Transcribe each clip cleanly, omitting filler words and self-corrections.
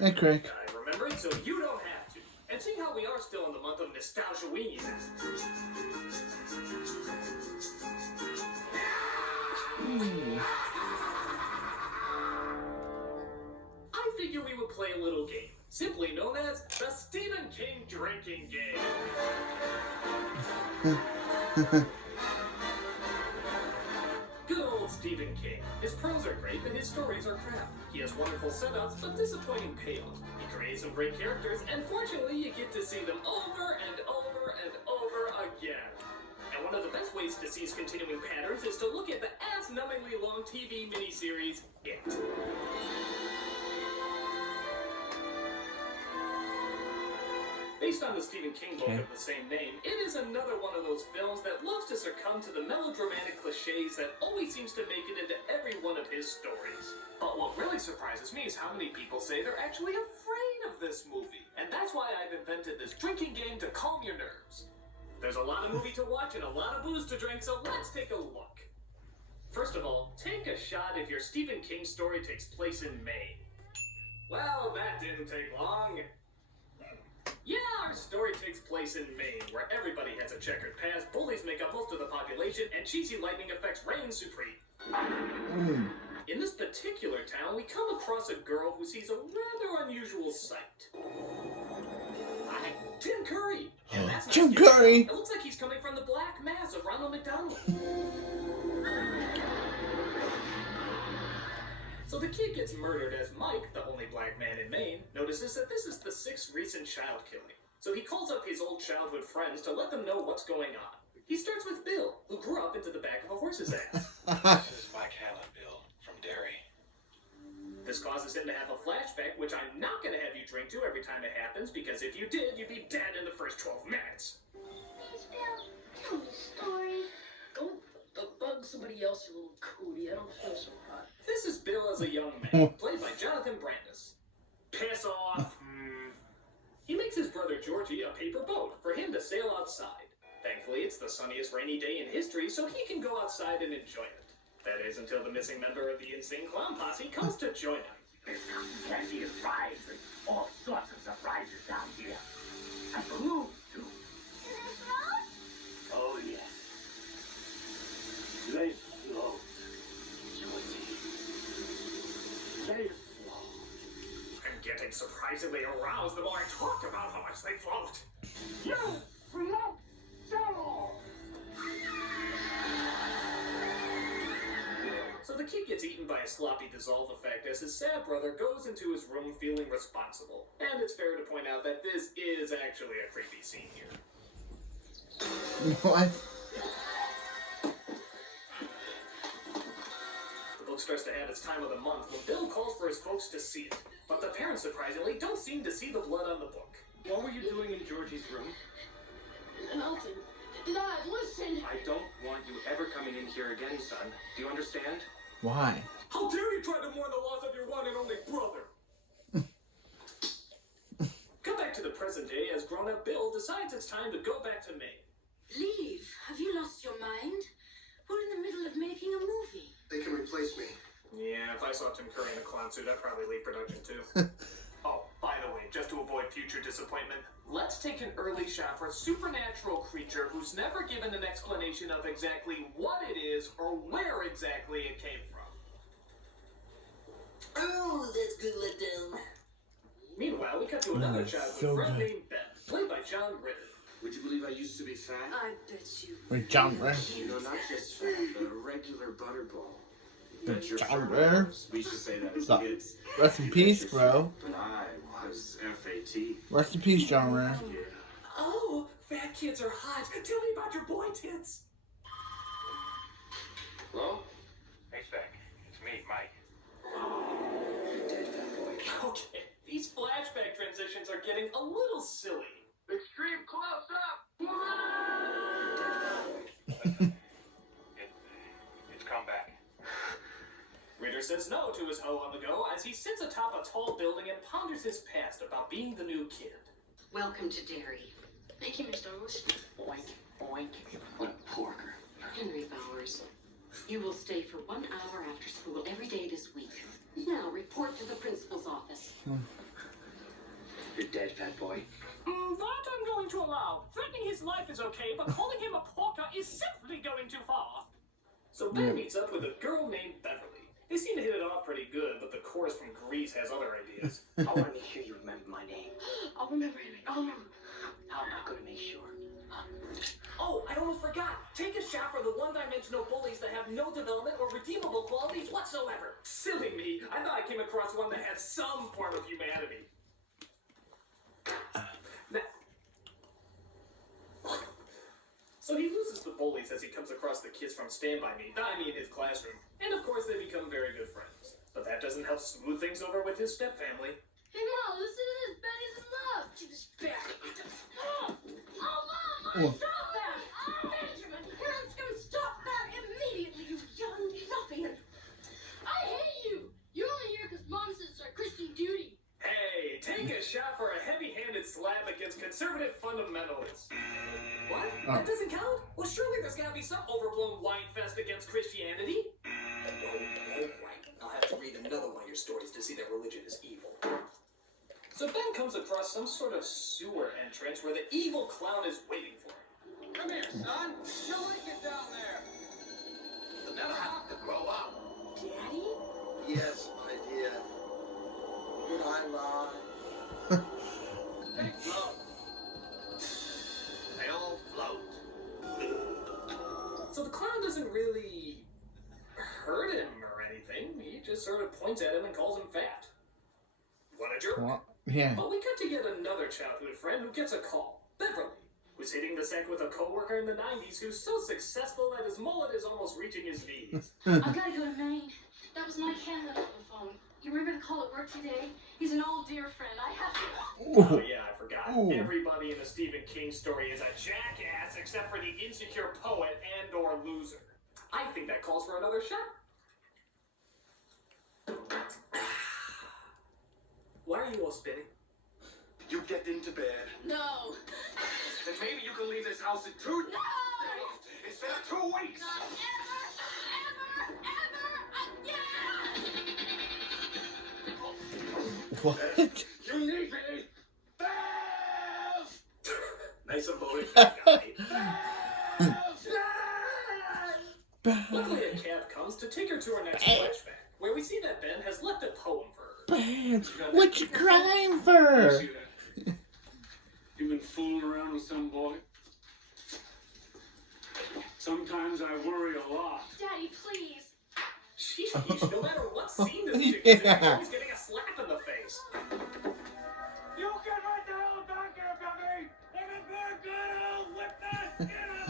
Hey, Craig. I remembered, so you don't have to. And seeing how we are still in the month of nostalgia-weenies. I figure we would play a little game, simply known as the Stephen King drinking game. Good old Stephen King. His prose are great, but his stories are crap. He has wonderful setups, but disappointing payoffs. He creates some great characters, and fortunately, you get to see them over and over and over again. And one of the best ways to see his continuing patterns is to look at the ass-numbingly long TV miniseries, It. Based on the Stephen King book of the same name, it is another one of those films that loves to succumb to the melodramatic cliches that always seems to make it into every one of his stories. But what really surprises me is how many people say they're actually afraid of this movie. And that's why I've invented this drinking game to calm your nerves. There's a lot of movie to watch and a lot of booze to drink, so let's take a look. First of all, take a shot if your Stephen King story takes place in Maine. Well, that didn't take long. Yeah, our story takes place in Maine, where everybody has a checkered past, bullies make up most of the population, and cheesy lightning effects reign supreme. In this particular town, we come across a girl who sees a rather unusual sight. Hi, Tim Curry! And that's not Tim scary. Curry! It looks like he's coming from the Black Mass of Ronald McDonald. So the kid gets murdered as Mike, the only black man in Maine, notices that this is the 6th recent child killing. So he calls up his old childhood friends to let them know what's going on. He starts with Bill, who grew up into the back of a horse's ass. This is Mike Allen, Bill, from Derry. This causes him to have a flashback, which I'm not going to have you drink to every time it happens, because if you did, you'd be dead in the first 12 minutes. Please, Bill, tell me a story. Go bug somebody else, you little cootie. I don't feel so hot. This is Bill as a young man, played by Jonathan Brandis. Piss off! He makes his brother Georgie a paper boat for him to sail outside. Thankfully, it's the sunniest rainy day in history, so he can go outside and enjoy it. That is until the missing member of the Insane Clown Posse comes to join him. There's cotton candy and fries and all sorts of surprises down here. And balloons, too. Do they float? Oh, yes. They float, Georgie. They float. I'm getting surprisingly aroused the more I talk about how much they float. You float so. So the kid gets eaten by a sloppy dissolve effect as his sad brother goes into his room feeling responsible. And it's fair to point out that this is actually a creepy scene here. What? The book starts to have its time of the month when Bill calls for his folks to see it. But the parents, surprisingly, don't seem to see the blood on the book. What were you doing in Georgie's room? Nothing. Dad, listen! I don't want you ever coming in here again, son. Do you understand? Why? How dare you try to mourn the loss of your one and only brother? Come back to the present day as grown-up Bill decides it's time to go back to Maine. Leave? Have you lost your mind? We're in the middle of making a movie. They can replace me. Yeah, if I saw Tim Curry in a clown suit, I'd probably leave production too. Oh, by the way, just to avoid future disappointment, let's take an early shot for a supernatural creature who's never given an explanation of exactly what it is or where exactly it came from. Oh, that's good letdown. Meanwhile, we cut to another that's child so with a friend good. named Ben, played by John Ritter. Would you believe I used to be fat? I bet you. Wait, John Ray? You know, not just fat, but a regular butterball. Bet your John fur Ray? was. We should say that as Stop. kids. Rest in peace, bro. But I was FAT. Rest in peace, John Ray. Yeah. Oh, fat kids are hot. Tell me about your boy tits. Hello? Hey, Spec. It's me, Mike. Dead fat boy. Okay, these flashback transitions are getting a little silly. Extreme close up. It's come back. Ritter says no to his hoe on the go as he sits atop a tall building and ponders his past about being the new kid. Welcome to Derry. Thank you, Mr. English. Oink, oink. What a porker. Henry Bowers. You will stay for 1 hour after school every day this week. Now report to the principal's office. that boy. That I'm going to allow. Threatening his life is okay, but calling him a porker is simply going too far. So Ben meets up with a girl named Beverly. They seem to hit it off pretty good, but the chorus from Grease has other ideas. I want to make sure you remember my name. I'll remember him. I'll remember. I'm not going to make sure. Oh, I almost forgot. Take a shot for the one-dimensional bullies that have no development or redeemable qualities whatsoever. Silly me. I thought I came across one that had some form of humanity. So he loses the bullies as he comes across the kids from Stand By Me, I mean his classroom. And of course they become very good friends. But that doesn't help smooth things over with his stepfamily. Hey, Mom, listen to this. Benny's in love. Get this back. Oh, Oh. Mom, stop that. Benjamin, parents can stop that immediately, you young ruffian. I hate you. You're only here because Mom says it's our Christian duty. Hey, take a shot for a heavy-handed slap against conservative fundamentalists. What? That doesn't count? Well, surely there's gotta be some overblown wine fest against Christianity. Oh, right. I'll have to read another one of your stories to see that religion is evil. So Ben comes across some sort of sewer entrance where the evil clown is waiting for him. Come here, son. You like it down there. You'll never have to grow up. Daddy? Yes, my dear. Would I lie? They float. They all float. So the clown doesn't really hurt him or anything. He just sort of points at him and calls him fat. What a jerk. What? Yeah. But we cut to yet another childhood friend who gets a call. Beverly, who's hitting the sack with a coworker in the 90s who's so successful that his mullet is almost reaching his knees. I've got to go to Maine. That was my Canada on the phone. You were going to call at work today? He's an old dear friend. I have to. Oh yeah, I forgot. Ooh. Everybody in a Stephen King story is a jackass except for the insecure poet and or loser. I think that calls for another shot. Why are you all spinning? You get into bed. No. Then maybe you can leave this house in 2 days instead of 2 weeks. Not ever, ever, ever again! What? You need me. Bev! Nice emotive guy. Bev! Luckily, a cab comes to take her to her next flashback, where we see that Ben has left a poem for her. Ben, what you crying for? See that? You've been fooling around with some boy? Sometimes I worry a lot. Daddy, please. Sheesh, no matter what scene this chick is in, she's Yeah. always getting a slap in the face. You get right the hell back here, Bobby! If it's not good, I'll whip that skin off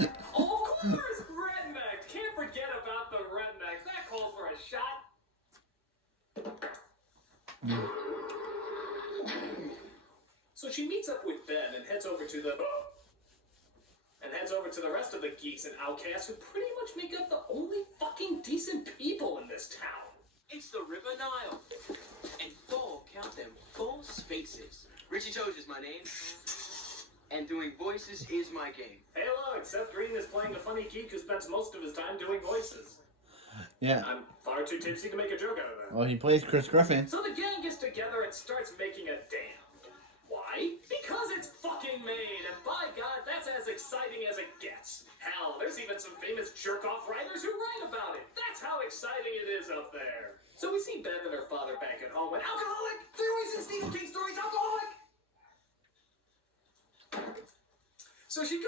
you! Oh, of course, rednecks. Can't forget about the rednecks. That calls for a shot. So she meets up with Ben and heads over to the rest of the geeks and outcasts who pretty much make up the only fucking decent people in this town. It's the River Nile. And 4, count them, 4 spaces. Richie Toes is my name. And doing voices is my game. Hey, look, Seth Green is playing a funny geek who spends most of his time doing voices. Yeah. I'm far too tipsy to make a joke out of that. Well, he plays Chris Griffin. So the gang gets together and starts making a dam. Why? Because it's fucking Maine, and by God, that's as exciting as it gets. Hell, there's even some famous jerk-off writers who write about it. That's how exciting it is up there. So we see Ben and her father back at home, and alcoholic! There always in Stephen King stories, alcoholic! So she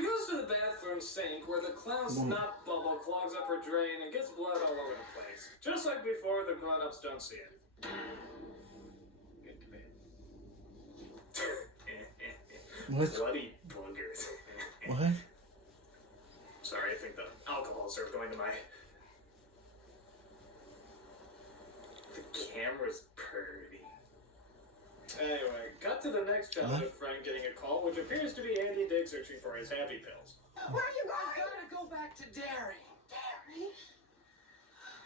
goes to the bathroom sink where the clown snot bubble clogs up her drain and gets blood all over the place. Just like before, the grown-ups don't see it. Get to bed. What? Bloody boogers. What? Sorry, I think the alcohol started going to my... The camera's pretty. Anyway, cut to the next childhood friend getting a call, which appears to be Andy Dick searching for his happy pills. Where are you going? I gotta go back to Derry. Derry?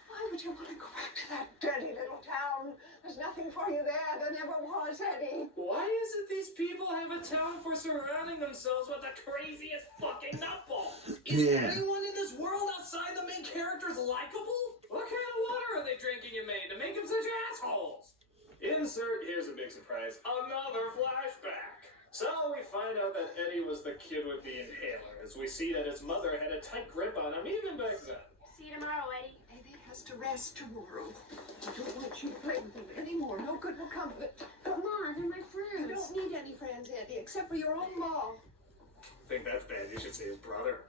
Why would you want to go back to that dirty little town? There's nothing for you there. There never was any. Why is it these people have a talent for surrounding themselves with the craziest fucking nutballs? Is Yeah. anyone in this world outside the main characters likable? What kind of water are they drinking you made to make them such assholes? Insert, here's a big surprise, another flashback. So we find out that Eddie was the kid with the inhaler, as we see that his mother had a tight grip on him even back then. See you tomorrow, Eddie. Eddie has to rest tomorrow. I don't want you to play with him anymore. No good will come of it. Come on, they're my You friends. don't need any friends, Eddie, except for your own mom. Think that's bad, you should see his brother.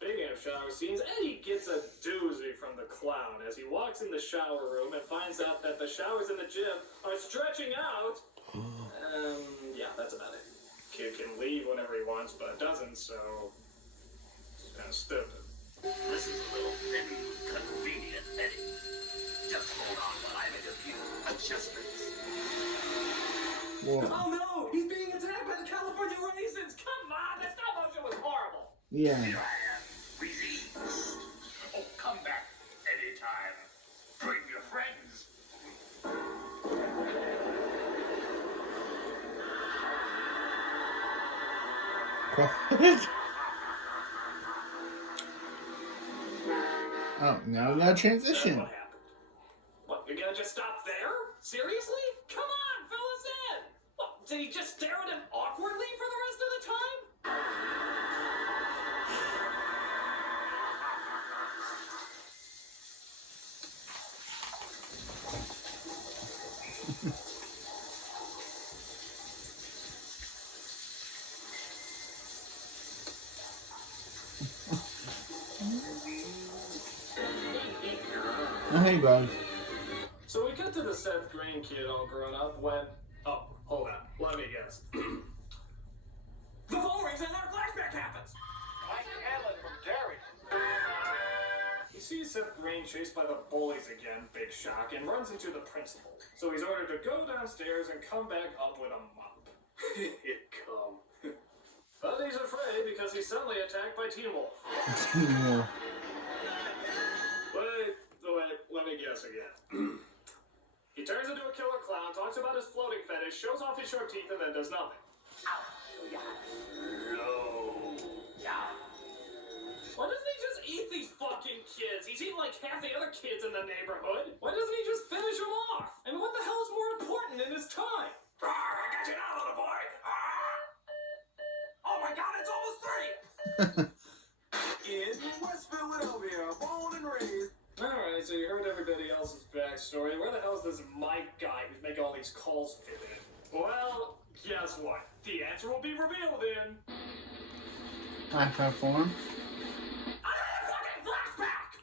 Speaking of shower scenes, Eddie gets a doozy from the clown as he walks in the shower room and finds out that the showers in the gym are stretching out. Yeah, that's about it. Kid can leave whenever he wants, but doesn't, so it's kind of stupid. This is a little inconvenient, Eddie. Just hold on while I make a few adjustments. Whoa. Oh no! He's being attacked by the California raisins! Come on! That stop motion was horrible! Yeah. Here I am. Resist. Oh, come back anytime. Bring your friends. Oh, now we got transition. What happened? What, you're gonna just stop there? Seriously? Come on, fill us in! What, did he just stare at him awkwardly for the rest of the time? Oh, hey, bud. So we get to the Seth Green kid all grown up when... Oh, hold on. Let me guess. The phone rings and another flashback happens! Mike Hanlon from Derry. He sees Seth Green chased by the bullies again, big shock, and runs into the principal. So he's ordered to go downstairs and come back up with a mop. Come. But he's afraid because he's suddenly attacked by Teen Wolf. Wait, let me guess again. He turns into a killer clown, talks about his floating fetish, shows off his sharp teeth, and then does nothing. Why doesn't he just eat these fucking kids? He's eating like half the other kids in the neighborhood. Why doesn't he just finish them off? And what the hell is more important in his time? I got you now, little boy. Oh my God, it's almost 3. In West Philadelphia, born and raised. Alright, so you heard everybody else's backstory. Where the hell is this Mike guy who's making all these calls fit in? Well, guess what? The answer will be revealed in... Flashback form. Another fucking flashback!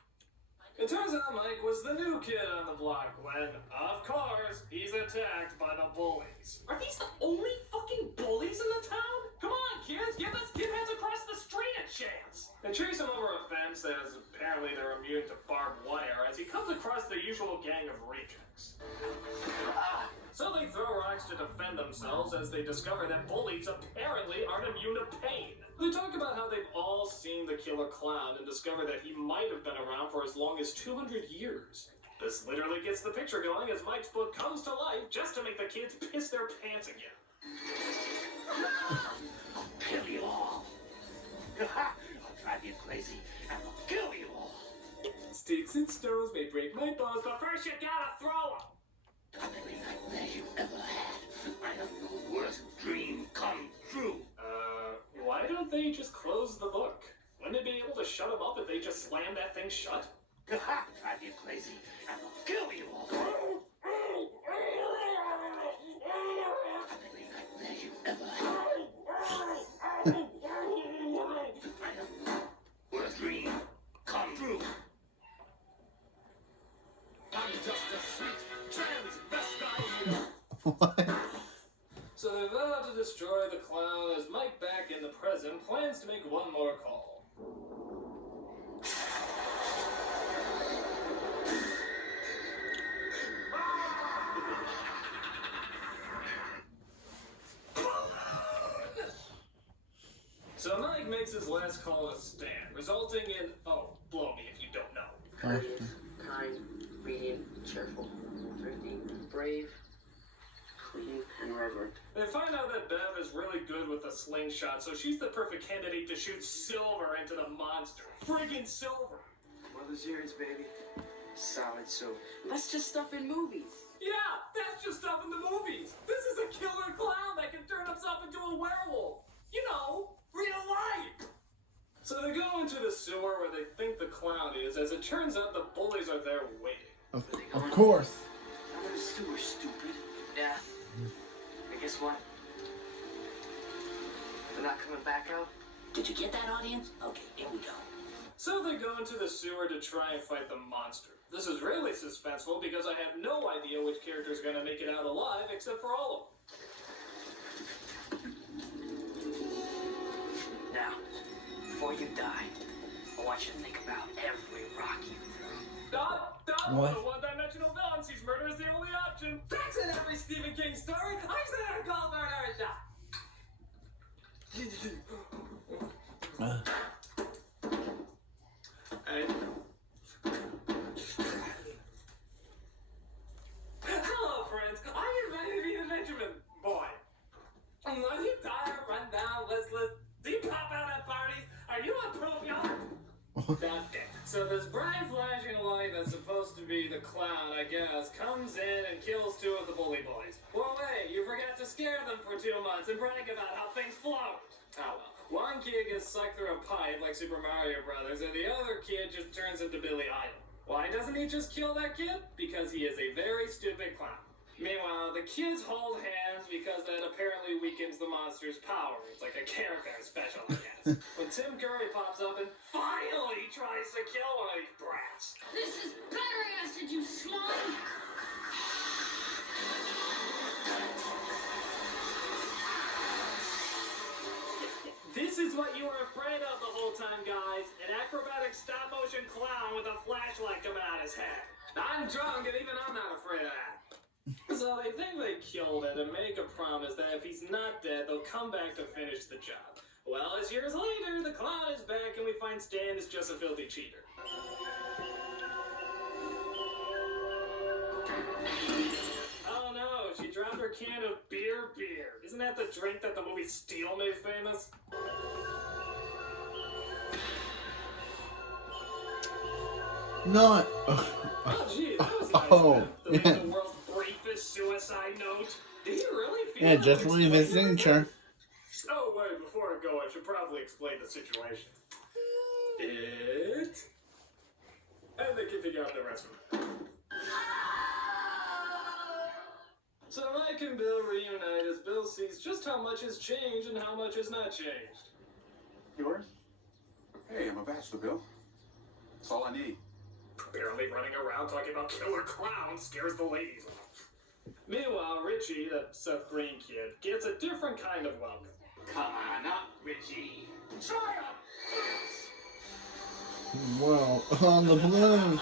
It turns out Mike was the new kid on the block when, of course, he's attacked by the bullies. Are these the only fucking bullies in the town? Come on, kids, give us heads across the street a chance! They chase him over a fence as apparently they're immune to barbed wire as he comes across the usual gang of rejects. So they throw rocks to defend themselves as they discover that bullies apparently aren't immune to pain. They talk about how they've all seen the killer clown and discover that he might have been around for as long as 200 years. This literally gets the picture going as Mike's book comes to life just to make the kids piss their pants again. I'll kill you all. I'll drive you crazy and I'll kill you all. Sticks and stones may break my bones, but first you gotta throw them! Every nightmare you ever had, I have your worst dream come true. Why don't they just close the book? Wouldn't it be able to shut them up if they just slam that thing shut? Drive you crazy and I'll kill you all. Every nightmare you ever had. I have your worst dream come true. I'm just a sweet transvestite. What? So they vow to destroy the clown as Mike, back in the present, plans to make one more call. So Mike makes his last call to Stan, resulting in, oh, blow me if you don't know. Courteous, kind, obedient, cheerful, thrifty, brave, clean, and reverent. They find out that Bev is really good with a slingshot, so she's the perfect candidate to shoot Silver into the monster. Friggin' Silver! What All those years, baby. Solid soup. That's just stuff in movies. Yeah, that's just stuff in the movies. This is a killer clown that can turn himself into a werewolf. You know, real life. So they go into the sewer where they think the clown is. As it turns out, the bullies are there waiting. Of course. I'm in the sewer, stupid. Yeah. And guess what? They're not coming back out. Did you get that, audience? Okay, here we go. So they go into the sewer to try and fight the monster. This is really suspenseful because I have no idea which character is going to make it out alive except for all of them. Now, before you die, I want you to think about every rock you threw. Stop! What? The one-dimensional villain sees murder as the only option. That's in every Stephen King story. I said I'd call murder a shot. Hey. Hello, friends. I invited you to Benjamin. Boy. Are you tired, run down, listless? Do you pop out at parties? Are you a propio? Okay. So this bright flashing light that's supposed to be the clown, I guess, comes in and kills two of the bully boys. Well, wait, you forgot to scare them for 2 months and brag about how things float. Oh well. One kid gets sucked through a pipe like Super Mario Brothers, and the other kid just turns into Billy Idol. Why doesn't he just kill that kid? Because he is a very stupid clown. Meanwhile, the kids hold hands because that apparently weakens the monster's power. It's like a character special, I guess. When Tim Curry pops up and finally tries to kill one of these brats. This is battery acid, you slime! This is what you were afraid of the whole time, guys. An acrobatic stop-motion clown with a flashlight coming out his head. I'm drunk and even I'm not afraid of that. So they think they killed it and make a promise that if he's not dead, they'll come back to finish the job. Well, as years later, the clown is back and we find Stan is just a filthy cheater. Oh no, she dropped her can of beer. Isn't that the drink that the movie Steel made famous? Not. Oh, gee, that was nice. Oh, The yeah. world's briefest suicide note. Did he really feel Yeah, like just leave his explaining signature. Oh, wait, before I go, I should probably explain the situation. And they can figure out the rest of it. So Mike and Bill reunite as Bill sees just how much has changed and how much has not changed. Yours? Hey, I'm a bachelor, Bill. That's all I need. Barely running around talking about killer clowns scares the ladies off. Meanwhile, Richie, that Seth Green kid, gets a different kind of welcome. Come on up, Richie. Well, on the balloon.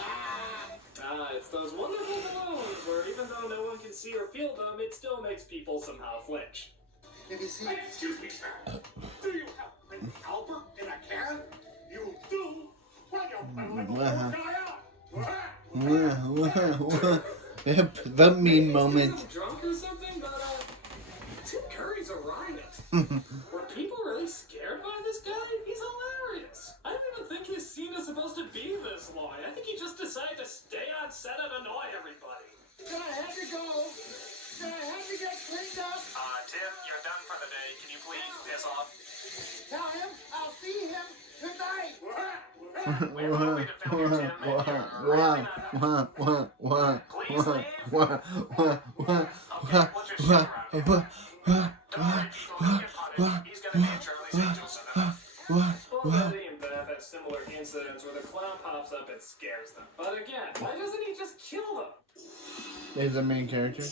It's those wonderful balloons where even though no one can see or feel them, it still makes people somehow flinch. Excuse me, sir. Do you have Prince Albert in a can? You do? Well, you're Wow. guy out. Yep, the meme moment. Drunk or something, but Tim Curry's a riot. Were people really scared by this guy? He's hilarious. I don't even think his scene is supposed to be this long. I think he just decided to stay on set and annoy everybody. I had to go. I had to get cleaned up. Tim, you're done for the day. Can you please piss off? Tell him I'll see him tonight. We're moving to film your Tim, and you're really not Please leave. Okay, we'll just shove around. Don't worry, people, don't get punished. He's gonna be in Charlie's Angels soon enough. Both Eddie and Beth have similar incidents where the clown pops up and scares them. But again, why doesn't he just kill them? There's the main character.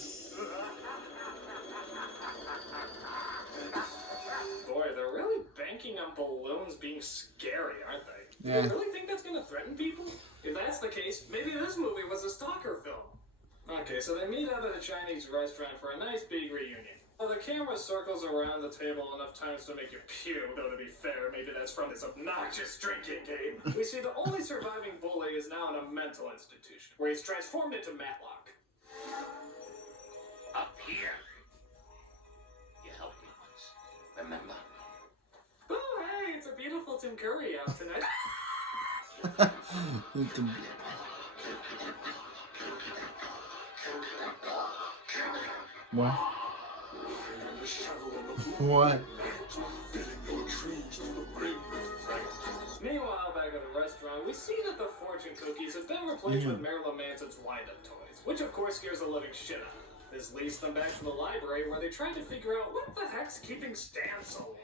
Boy, they're really banking on balloons being scary, aren't they? Yeah. Do you really think that's gonna threaten people? If that's the case, maybe this movie was a stalker film. Okay, so they meet up at a Chinese restaurant for a nice big reunion. Well, the camera circles around the table enough times to make you puke, though to be fair, maybe that's from this obnoxious drinking game. We see the only surviving bully is now in a mental institution, where he's transformed into Matlock. Up here. You helped me once. Remember? Oh, hey, it's a beautiful Tim Curry out tonight. What? What? Meanwhile, back at the restaurant, we see that the fortune cookies have been replaced with Marilyn Manson's wind-up toys, which of course scares the living shit out of them. This leads them back to the library where they try to figure out what the heck's keeping Stan so long.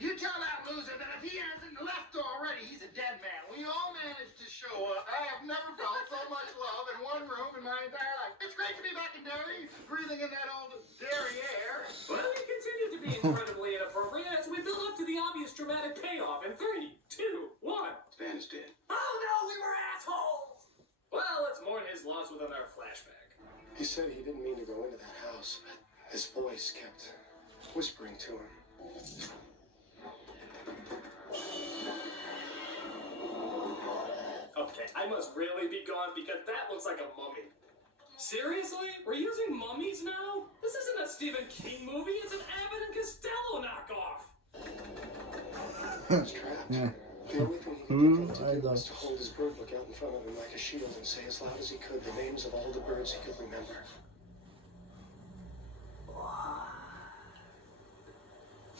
You tell that loser that if he hasn't left already, he's a dead man. We all managed to show up. I have never felt so much love in one room in my entire life. It's great to be back in Derry, breathing in that old Derry air. But we continue to be incredibly inappropriate as we build up to the obvious dramatic payoff in 3, 2, 1. Stan is dead. Oh no, we were assholes! Well, let's mourn his loss within our flashback. He said he didn't mean to go into that house, but his voice kept whispering to him. Okay, I must really be gone because that looks like a mummy. Seriously? We're using mummies now? This isn't a Stephen King movie, it's an Abbott and Costello knockoff. He was trapped. Yeah. The only thing he could think to do was to hold his bird book out in front of him like a shield and say as loud as he could the names of all the birds he could remember.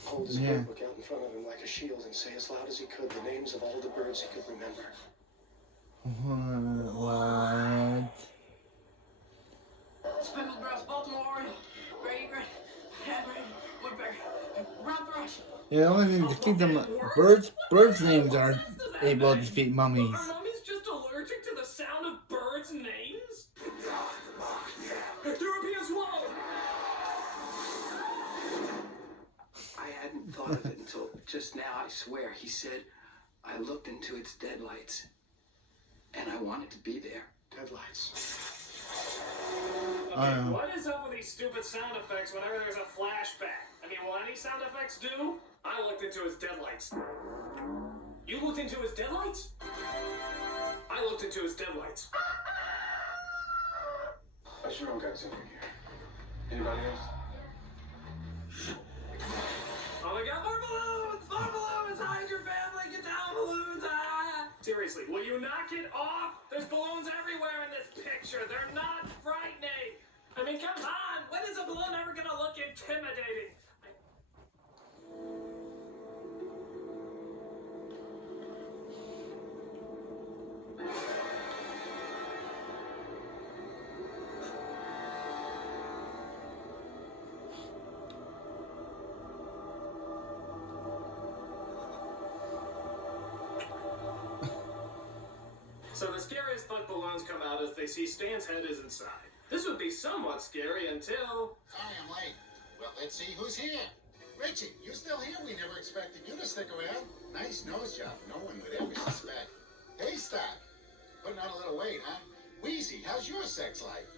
Hold his bird book out in front of him like a shield and say as loud as he could the names of all the birds he could remember. What? Speckled grouse, Baltimore Oriole, Grady Gray, Hagrid, Woodpecker, Round Thrush. Yeah, the only thing to keep them birds' names are able to defeat mummies. Are mummies just allergic to the sound of birds' names? European swallow! I hadn't thought of it until just now, I swear. He said, I looked into its deadlights, and I wanted to be there. Deadlights. Okay, what is up with these stupid sound effects whenever there's a flashback? I mean, will any sound effects do? I looked into his deadlights. You looked into his deadlights? I looked into his deadlights. I sure don't got something here. Anybody else? Oh my god, more balloons! More balloons! Hide your family! Get down, balloons! Ah! Seriously, will you knock it off? There's balloons everywhere in this picture. They're not frightening. I mean, come on! When is a balloon ever gonna look intimidating? So the scariest fuck balloons come out as they see Stan's head is inside. This would be somewhat scary until... Sorry I'm late. Well, let's see who's here. Richie, you still here? We never expected you to stick around. Nice nose job. No one would ever suspect. Haystack, putting on a little weight, huh? Wheezy, how's your sex life?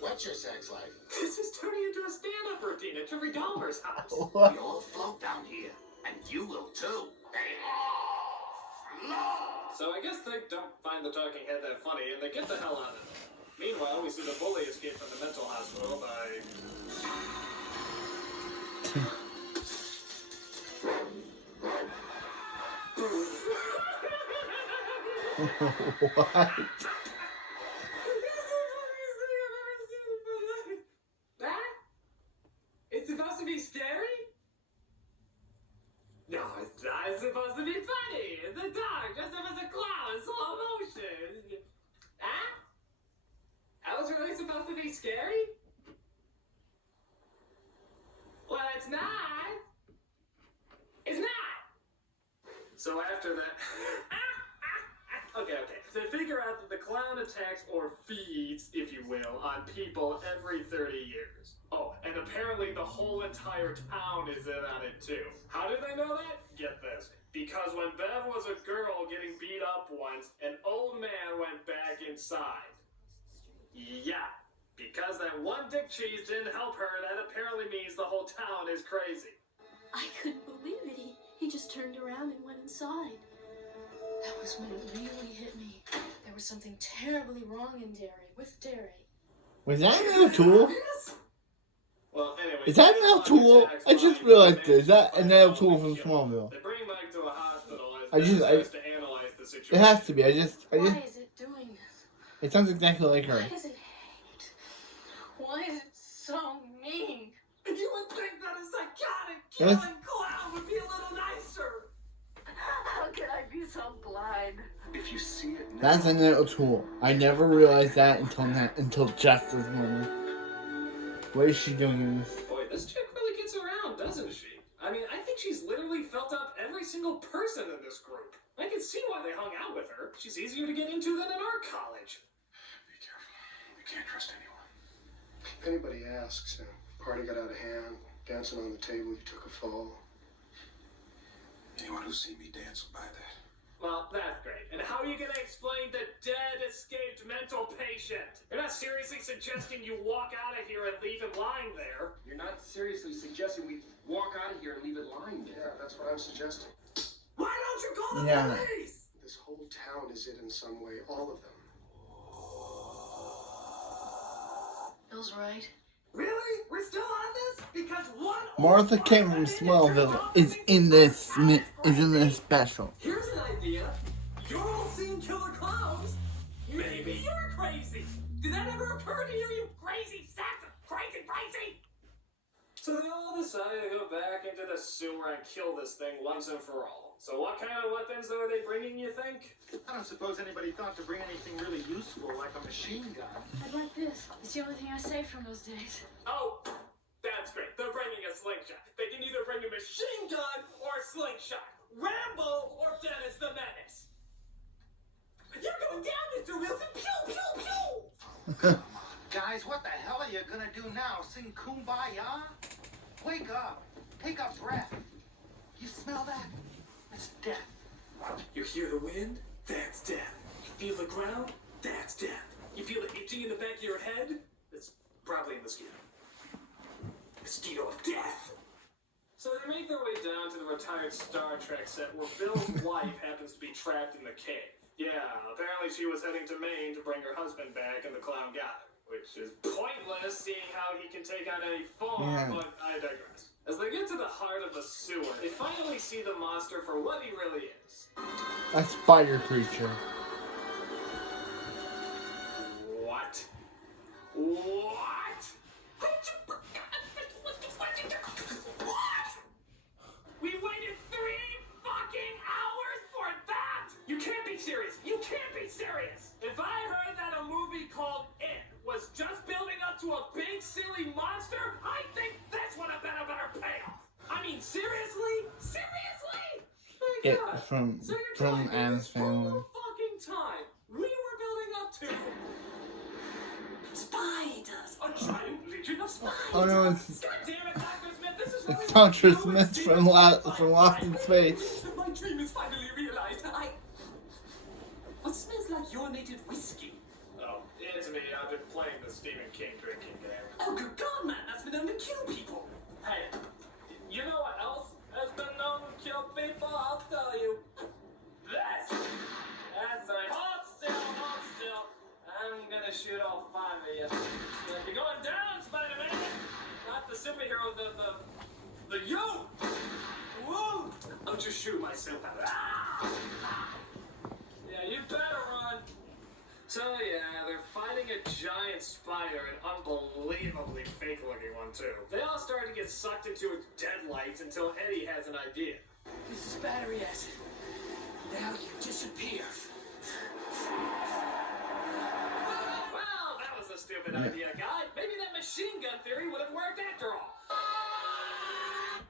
What's your sex life? This is turning into a stand-up routine at Jeffrey Dahmer's house. We all float down here, and you will too. They all float. So I guess they don't find the talking head that funny, and they get the hell out of it. Meanwhile, we see the bully escape from the mental hospital by... What? That? It's supposed to be scary? No, it's not. It's supposed to be funny. In the dark, dressed up as a clown in slow motion. Huh? That was really supposed to be scary? Well, it's not. It's not. So after that... Okay. To figure out that the clown attacks or feeds, if you will, on people every 30 years. Oh, and apparently the whole entire town is in on it too. How did they know that? Get this. Because when Bev was a girl getting beat up once, an old man went back inside. Yeah. Because that one dick cheese didn't help her, that apparently means the whole town is crazy. I couldn't believe it. He just turned around and went inside. That was when it really hit me. There was something terribly wrong in Derry, with Derry. Was that another tool? Well, anyway, Is that another tool? I just realized this. Is that another tool from Smallville? They bring Mike to a hospital as I they just- tries to analyze the It situation. has to be. Why is it doing this? It sounds exactly like her. Why does it hate? Why is it so mean? You would think that a psychotic Yes. killing clown would be a little nicer. How can I be so blind? If you see it now, That's a little tool. I never realized that until just this moment. What is she doing in this? Boy, this chick really gets around, doesn't she? I mean, I think she's literally felt up every single person in this group. I can see why they hung out with her. She's easier to get into than in our college. Be careful. You can't trust anyone. If anybody asks, party got out of hand, dancing on the table, you took a fall. Anyone who's seen me dance will buy that. Well, that's great. And how are you going to explain the dead escaped mental patient? You're not seriously suggesting you walk out of here and leave him lying there. you're not seriously suggesting we walk out of here and leave it lying there. Yeah, that's what I'm suggesting. Why don't you call the Yeah. police? This whole town is it in some way, all of them. Bill's right. Really? We're still on this? Because one Martha Kent from Smallville is in this special. Here's an idea. You're all seeing killer clowns. Maybe you're crazy. Did that ever occur to you, you crazy sack of crazy? So they all decide to go back into the sewer and kill this thing once and for all. So what kind of weapons are they bringing, you think? I don't suppose anybody thought to bring anything really useful like a machine gun. I'd like this. It's the only thing I saved from those days. Oh, that's great. They're bringing a slingshot. They can either bring a machine gun or a slingshot. Rambo or Dennis the Menace. You're going down, Mr. Wilson. Pew, pew, pew. Guys, what the hell are you gonna do now? Sing Kumbaya? Wake up. Take a breath. You smell that? It's death. You hear the wind? That's death. You feel the ground? That's death. You feel the itching in the back of your head? It's probably a mosquito. Mosquito of death. So they make their way down to the retired Star Trek set where Bill's wife happens to be trapped in the cave. Yeah, apparently she was heading to Maine to bring her husband back and the clown got her. Which is pointless, seeing how he can take on any form, but I digress. As they get to the heart of the sewer, they finally see the monster for what he really is. A spider creature. What? What? What? We waited 3 fucking hours for that? You can't be serious. You can't be serious. If I heard that a movie called It was just building up to a big silly monster, I think this would have been a better payoff. I mean, seriously? Seriously? My It God. from So you're telling me Adam's this whole Family. fucking time we were building up to spiders, a giant legion of spiders. Oh no, it's God damn it, Dr. Smith, this is really Dr. Smith from Lost in Space. My dream is finally realized. What smells like urinated whiskey? Oh, it's me. I've been playing the Stephen King drinking game. Oh, good God, man, that's been known to kill people. Hey, you know what else has been known to kill people? I'll tell you. This. That's right. Hold still. I'm gonna shoot all 5 of you. You're going down, Spider-Man. Not the superhero, the you. Whoa! I'll just shoot myself out. Yeah, you better run. So yeah, they're fighting a giant spider, an unbelievably fake-looking one too. They all start to get sucked into its deadlights until Eddie has an idea. This is battery acid. Now you disappear. Well, that was a stupid idea, guy. Maybe that machine gun theory would have worked after all.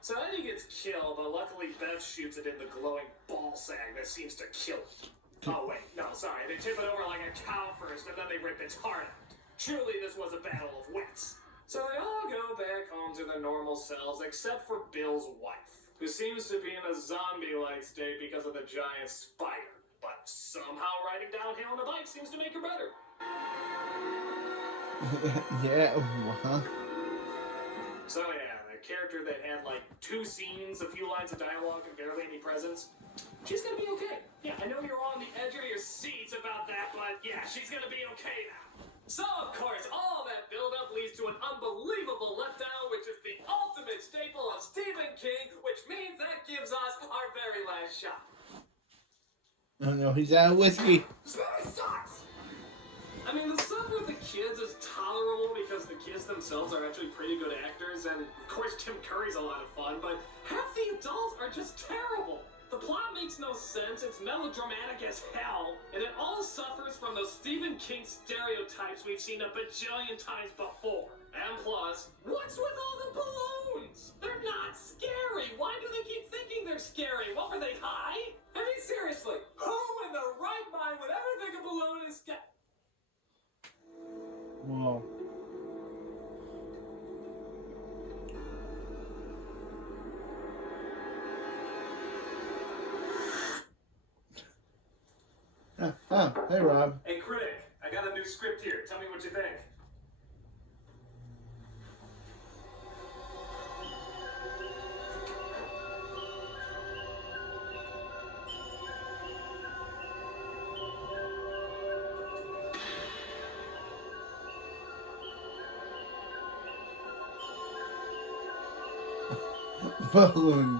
So Eddie gets killed, but luckily Bev shoots it in the glowing ball sack that seems to kill it. Oh wait, no, sorry. They tip it over like a cow first, and then they rip its heart out. Truly, this was a battle of wits. So they all go back home to their normal selves, except for Bill's wife, who seems to be in a zombie-like state because of the giant spider. But somehow riding downhill on a bike seems to make her better. Yeah, So yeah, the character that had like 2 scenes, a few lines of dialogue, and barely any presence, she's gonna be okay. Yeah, I know you're on the edge of your seats about that, but yeah, she's gonna be okay now. So of course, all that build-up leads to an unbelievable letdown, which is the ultimate staple of Stephen King, which means that gives us our very last shot. Oh no, he's out of whiskey. This movie sucks! I mean, the stuff with the kids is tolerable because the kids themselves are actually pretty good actors, and of course Tim Curry's a lot of fun, but half the adults are just terrible. The plot makes no sense, it's melodramatic as hell, and it all suffers from those Stephen King stereotypes we've seen a bajillion times before. And plus, what's with all the balloons? They're not scary! Why do they keep thinking they're scary? What, were they high? I mean, seriously, who in their right mind would ever think a balloon is scary? Whoa. Hey Rob. Hey, critic, I got a new script here. Tell me what you think. Balloon.